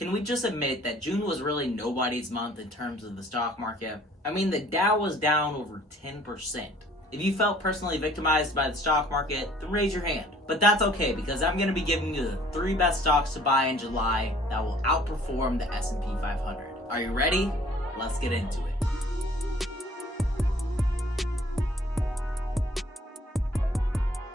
Can we just admit that June was really nobody's month in terms of the stock market? I mean, the Dow was down over 10%. If you felt personally victimized by the stock market, then raise your hand. But that's okay, because I'm going to be giving you the 3 best stocks to buy in July that will outperform the S&P 500. Are you ready? Let's get into it.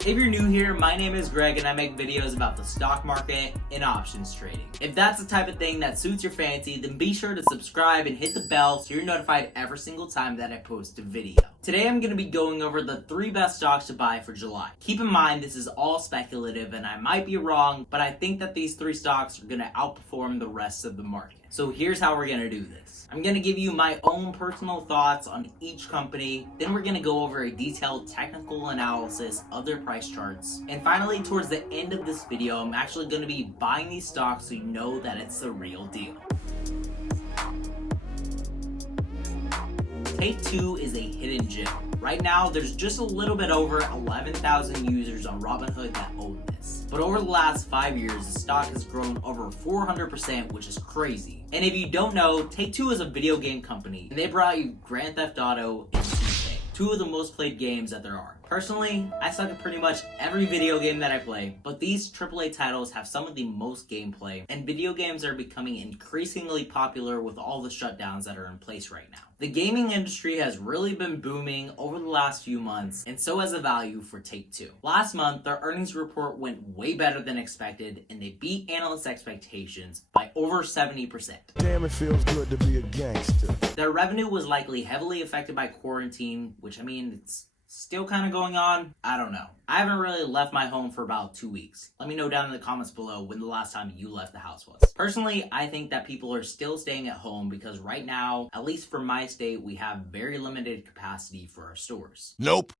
If you're new here, my name is Greg and I make videos about the stock market and options trading. If that's the type of thing that suits your fancy, then be sure to subscribe and hit the bell so you're notified every single time that I post a video. Today I'm going to be going over the 3 best stocks to buy for July. Keep in mind this is all speculative and I might be wrong, but I think that these 3 stocks are going to outperform the rest of the market. So here's how we're going to do this. I'm going to give you my own personal thoughts on each company, then we're going to go over a detailed technical analysis of their price charts, and finally towards the end of this video I'm actually going to be buying these stocks so you know that it's the real deal. TTWO is a hidden gem. Right now, there's just a little bit over 11,000 users on Robinhood that own this. But over the last 5 years, the stock has grown over 400%, which is crazy. And if you don't know, TTWO is a video game company, and they brought you Grand Theft Auto and GTA, 2 of the most played games that there are. Personally, I suck at pretty much every video game that I play, but these AAA titles have some of the most gameplay, and video games are becoming increasingly popular with all the shutdowns that are in place right now. The gaming industry has really been booming over the last few months, and so has the value for TTWO. Last month, their earnings report went way better than expected, and they beat analyst expectations by over 70%. Damn, it feels good to be a gangster. Their revenue was likely heavily affected by quarantine, which I mean, it's still kind of going on. I don't know. I haven't really left my home for about 2 weeks. Let me know down in the comments below when the last time you left the house was. Personally, I think that people are still staying at home because right now, at least for my state, we have very limited capacity for our stores. Nope.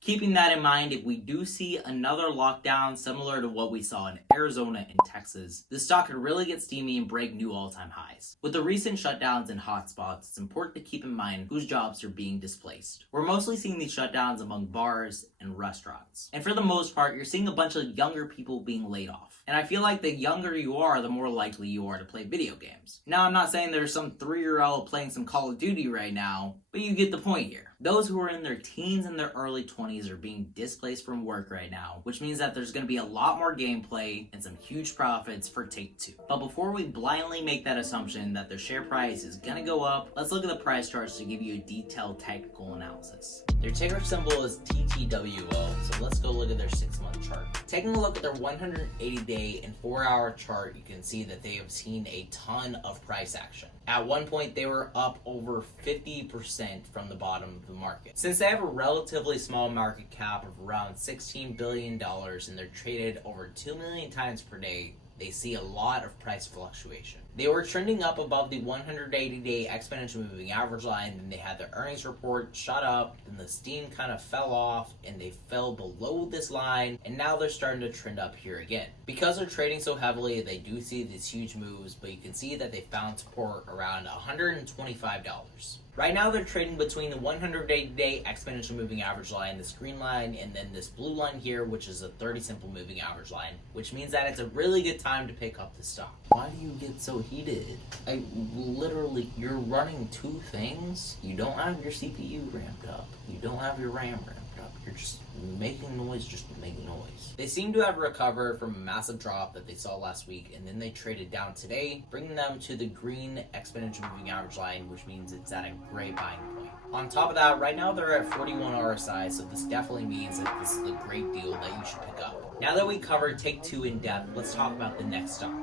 Keeping that in mind, if we do see another lockdown similar to what we saw in Arizona and Texas, the stock could really get steamy and break new all-time highs. With the recent shutdowns and hotspots, it's important to keep in mind whose jobs are being displaced. We're mostly seeing these shutdowns among bars and restaurants. And for the most part, you're seeing a bunch of younger people being laid off. And I feel like the younger you are, the more likely you are to play video games. Now, I'm not saying there's some 3-year-old playing some Call of Duty right now, but you get the point here. Those who are in their teens and their early 20s are being displaced from work right now, which means that there's going to be a lot more gameplay and some huge profits for TTWO. But before we blindly make that assumption that their share price is going to go up, let's look at the price charts to give you a detailed technical analysis. Their ticker symbol is TTWO, so let's go look at their 6-month chart. Taking a look at their 180-day and 4-hour chart, you can see that they have seen a ton of price action. At one point, they were up over 50% from the bottom of the market. Since they have a relatively small market cap of around $16 billion and they're traded over 2 million times per day, they see a lot of price fluctuation. They were trending up above the 180-day exponential moving average line, and they had their earnings report shot up, then the steam kind of fell off, and they fell below this line, and now they're starting to trend up here again. Because they're trading so heavily, they do see these huge moves, but you can see that they found support around $125. Right now, they're trading between the 180-day exponential moving average line, this green line, and then this blue line here, which is a 30 simple moving average line, which means that it's a really good time to pick up the stock. Why do you get so heated? You're running 2 things. You don't have your CPU ramped up. You don't have your RAM ramped up. You're just making noise just to make noise. They seem to have recovered from a massive drop that they saw last week, and then they traded down today, bringing them to the green exponential moving average line, which means it's at a great buying point. On top of that, right now they're at 41 RSI, so this definitely means that this is a great deal that you should pick up. Now that we covered TTWO in depth, let's talk about the next stock.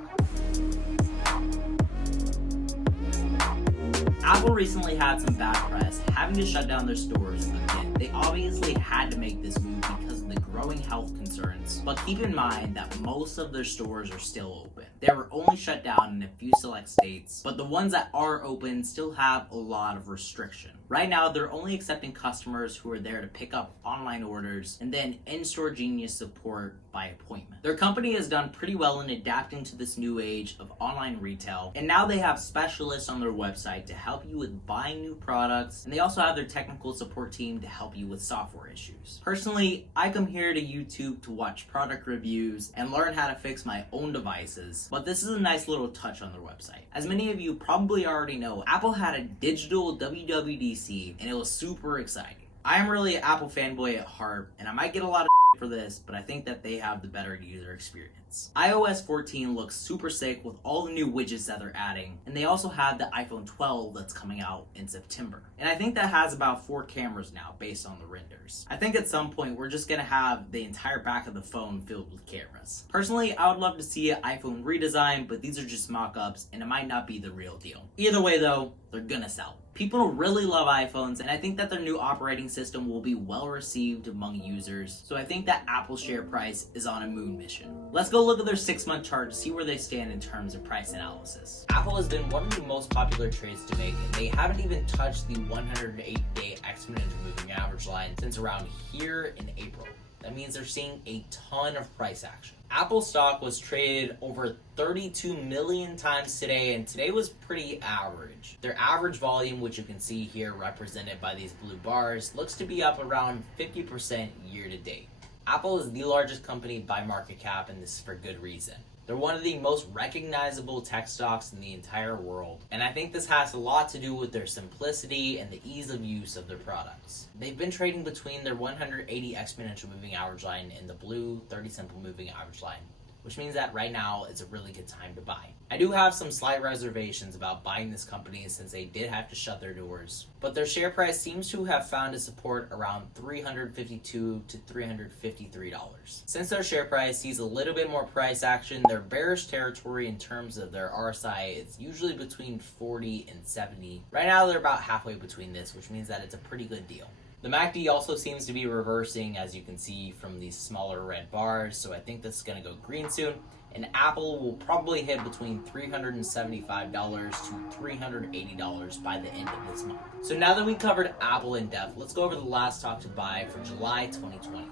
Apple recently had some bad press, having to shut down their stores again. They obviously had to make this move because of the growing health concerns, but keep in mind that most of their stores are still open. They were only shut down in a few select states, but the ones that are open still have a lot of restriction. Right now, they're only accepting customers who are there to pick up online orders and then in-store Genius support by appointment. Their company has done pretty well in adapting to this new age of online retail, and now they have specialists on their website to help you with buying new products, and they also have their technical support team to help you with software issues. Personally, I come here to YouTube to watch product reviews and learn how to fix my own devices, But this is a nice little touch on their website. As many of you probably already know, Apple had a digital WWDC and it was super exciting. I am really an Apple fanboy at heart, and I might get a lot of for this, but I think that they have the better user experience. iOS 14 looks super sick with all the new widgets that they're adding, and they also have the iPhone 12 that's coming out in September. And I think that has about 4 cameras now based on the renders. I think at some point we're just gonna have the entire back of the phone filled with cameras. Personally, I would love to see an iPhone redesign, but these are just mock-ups and it might not be the real deal. Either way though, they're gonna sell. People really love iPhones, and I think that their new operating system will be well received among users, so I think that Apple's share price is on a moon mission. Let's go look at their 6-month chart to see where they stand in terms of price analysis. Apple has been one of the most popular trades to make, and they haven't even touched the 108-day exponential moving average line since around here in April. That means they're seeing a ton of price action. Apple stock was traded over 32 million times today, and today was pretty average. Their average volume, which you can see here represented by these blue bars, looks to be up around 50% year to date. Apple is the largest company by market cap, and this is for good reason. They're one of the most recognizable tech stocks in the entire world, and I think this has a lot to do with their simplicity and the ease of use of their products. They've been trading between their 180 exponential moving average line and the blue 30 simple moving average line, which means that right now is a really good time to buy. I do have some slight reservations about buying this company since they did have to shut their doors, but their share price seems to have found a support around $352 to $353. Since their share price sees a little bit more price action, their bearish territory in terms of their RSI is usually between 40 and 70. Right now they're about halfway between this, which means that it's a pretty good deal. The MACD also seems to be reversing, as you can see from these smaller red bars, so I think this is going to go green soon, and Apple will probably hit between $375 to $380 by the end of this month. So now that we covered Apple in depth, let's go over the last stock to buy for July 2020.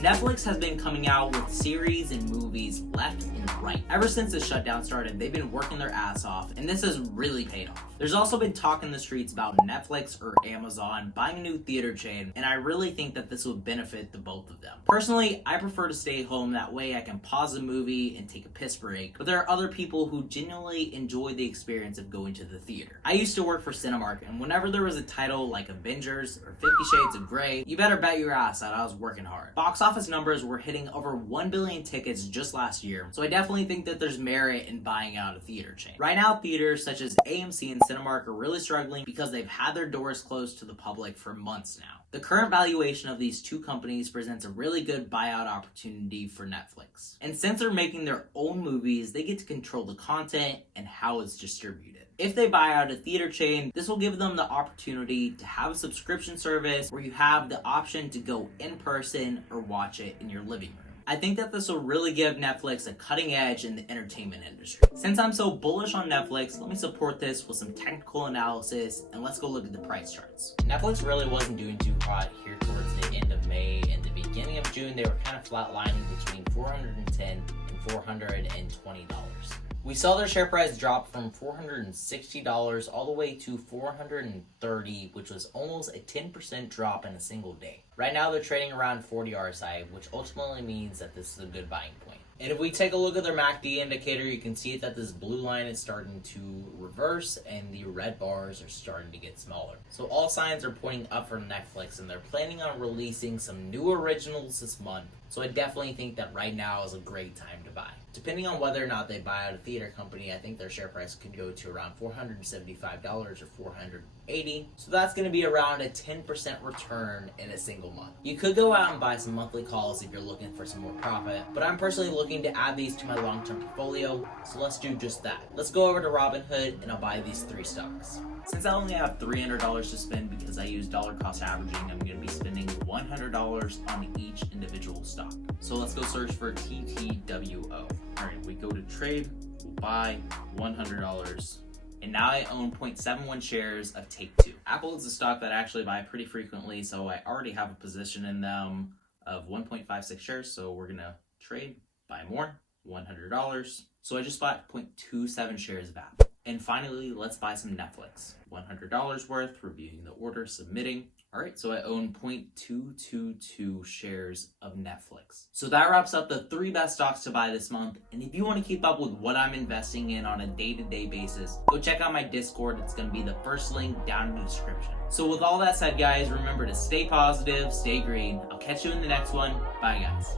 Netflix has been coming out with series and movies left and right. Ever since the shutdown started, they've been working their ass off, and this has really paid off. There's also been talk in the streets about Netflix or Amazon buying a new theater chain, and I really think that this would benefit the both of them. Personally, I prefer to stay home, that way I can pause a movie and take a piss break, but there are other people who genuinely enjoy the experience of going to the theater. I used to work for Cinemark, and whenever there was a title like Avengers or 50 Shades of Grey, you better bet your ass that I was working hard. Box office numbers were hitting over 1 billion tickets just last year, so I definitely think that there's merit in buying out a theater chain. Right now, theaters such as AMC and Cinemark are really struggling because they've had their doors closed to the public for months now. The current valuation of these two companies presents a really good buyout opportunity for Netflix. And since they're making their own movies, they get to control the content and how it's distributed. If they buy out a theater chain, this will give them the opportunity to have a subscription service where you have the option to go in person or watch it in your living room. I think that this will really give Netflix a cutting edge in the entertainment industry. Since I'm so bullish on Netflix, let me support this with some technical analysis, and let's go look at the price charts. Netflix really wasn't doing too hot here towards the end of May and the beginning of June. They were kind of flatlining between $410 and $420. We saw their share price drop from $460 all the way to $430, which was almost a 10% drop in a single day. Right now they're trading around 40 RSI, which ultimately means that this is a good buying point. And if we take a look at their MACD indicator, you can see that this blue line is starting to reverse and the red bars are starting to get smaller. So all signs are pointing up for Netflix, and they're planning on releasing some new originals this month. So I definitely think that right now is a great time to buy. Depending on whether or not they buy out a theater company, I think their share price could go to around $475 or $480. So that's going to be around a 10% return in a single month. You could go out and buy some monthly calls if you're looking for some more profit, but I'm personally looking to add these to my long-term portfolio, so let's do just that. Let's go over to Robinhood and I'll buy these 3 stocks. Since I only have $300 to spend because I use dollar cost averaging, I'm going to be spending $100 on each individual stock. So let's go search for TTWO. Alright, we go to trade, we'll buy $100, and now I own 0.71 shares of Take-Two. Apple is a stock that I actually buy pretty frequently, so I already have a position in them of 1.56 shares, so we're going to trade, buy more, $100. So I just bought 0.27 shares of Apple. And finally, let's buy some Netflix. $100 worth, reviewing the order, submitting. All right, so I own 0.222 shares of Netflix. So that wraps up the 3 best stocks to buy this month. And if you want to keep up with what I'm investing in on a day-to-day basis, go check out my Discord. It's going to be the first link down in the description. So with all that said, guys, remember to stay positive, stay green. I'll catch you in the next one. Bye, guys.